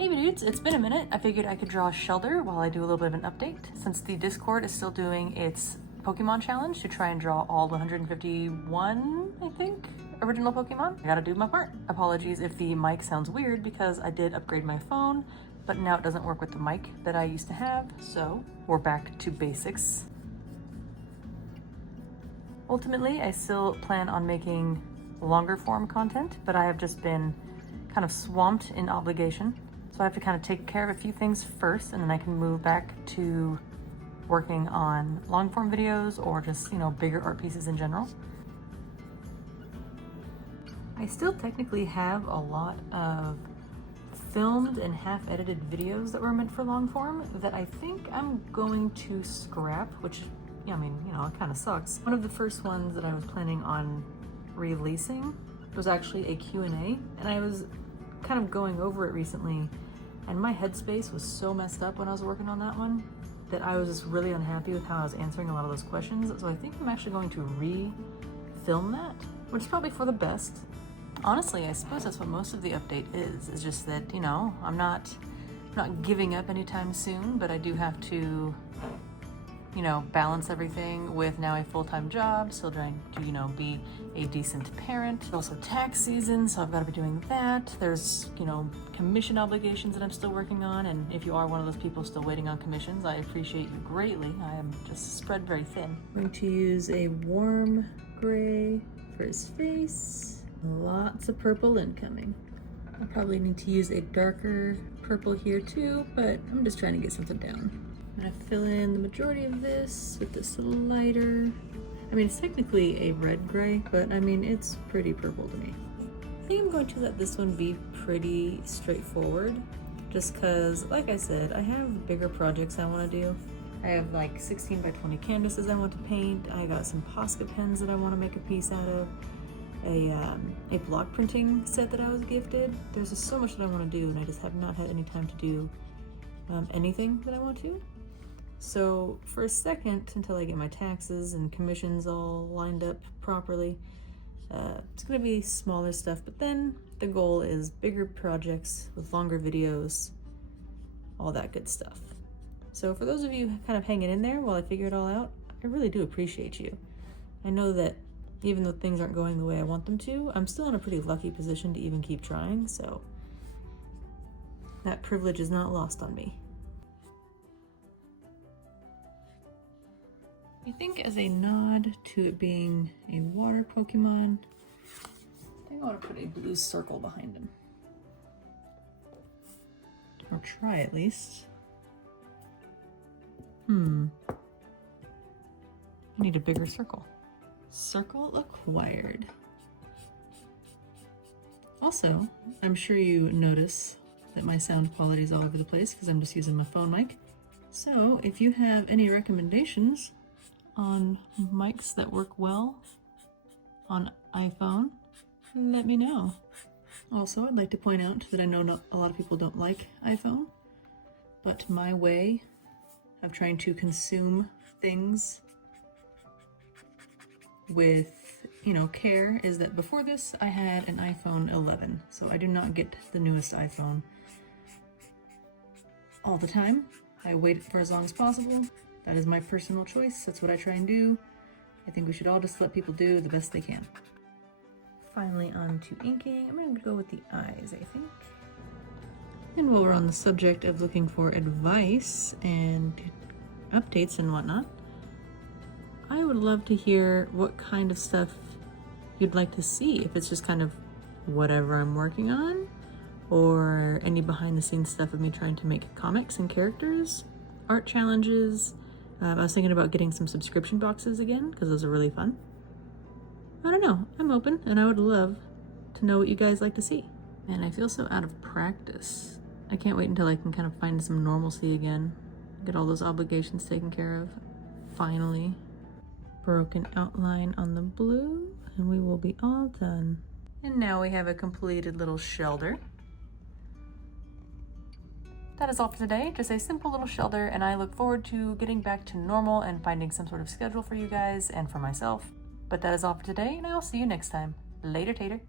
Hey dudes, it's been a minute. I figured I could draw Shellder while I do a little bit of an update. Since the Discord is still doing its Pokemon challenge to try and draw all 151, I think, original Pokemon, I gotta do my part. Apologies if the mic sounds weird because I did upgrade my phone, but now it doesn't work with the mic that I used to have, so we're back to basics. Ultimately, I still plan on making longer form content, but I have just been kind of swamped in obligation. So I have to kind of take care of a few things first, and then I can move back to working on long form videos or just, bigger art pieces in general. I still technically have a lot of filmed and half edited videos that were meant for long form that I think I'm going to scrap, which, it kind of sucks. One of the first ones that I was planning on releasing was actually a Q&A, and I was kind of going over it recently, and my headspace was so messed up when I was working on that one that I was just really unhappy with how I was answering a lot of those questions. So I think I'm actually going to re-film that, which is probably for the best. Honestly, I suppose that's what most of the update is just that, I'm not giving up anytime soon, but I do have to, balance everything with now a full-time job, still trying to, be a decent parent. Also tax season, so I've got to be doing that. There's, commission obligations that I'm still working on, and if you are one of those people still waiting on commissions, I appreciate you greatly. I am just spread very thin. I'm going to use a warm gray for his face. Lots of purple incoming. I'll probably need to use a darker purple here too, but I'm just trying to get something down. I'm gonna fill in the majority of this with this little lighter. It's technically a red gray, but it's pretty purple to me. I think I'm going to let this one be pretty straightforward, just cause, like I said, I have bigger projects I wanna do. I have like 16 by 20 canvases I want to paint. I got some Posca pens that I wanna make a piece out of. A block printing set that I was gifted. There's just so much that I wanna do, and I just have not had any time to do anything that I want to. So for a second, until I get my taxes and commissions all lined up properly, it's gonna be smaller stuff, but then the goal is bigger projects with longer videos, all that good stuff. So for those of you kind of hanging in there while I figure it all out, I really do appreciate you. I know that even though things aren't going the way I want them to, I'm still in a pretty lucky position to even keep trying, so that privilege is not lost on me. I think as a nod to it being a water Pokemon, I think I want to put a blue circle behind him. Or try at least. I need a bigger circle. Circle acquired. Also, I'm sure you notice that my sound quality is all over the place because I'm just using my phone mic. So if you have any recommendations on mics that work well on iPhone, let me know. Also, I'd like to point out that I know not a lot of people don't like iPhone, but my way of trying to consume things with, care is that before this I had an iPhone 11, so I do not get the newest iPhone all the time. I wait for as long as possible. That is my personal choice. That's what I try and do. I think we should all just let people do the best they can. Finally, on to inking. I'm going to go with the eyes, I think. And while we're on the subject of looking for advice and updates and whatnot, I would love to hear what kind of stuff you'd like to see. If it's just kind of whatever I'm working on, or any behind the scenes stuff of me trying to make comics and characters, art challenges. I was thinking about getting some subscription boxes again because those are really fun. I don't know, I'm open, and I would love to know what you guys like to see. Man, I feel so out of practice. I can't wait until I can kind of find some normalcy again. Get all those obligations taken care of. Finally. Broken outline on the blue, and we will be all done. And now we have a completed little Shellder. That is all for today, just a simple little Shellder, and I look forward to getting back to normal and finding some sort of schedule for you guys and for myself. But that is all for today, and I will see you next time. Later, Tater.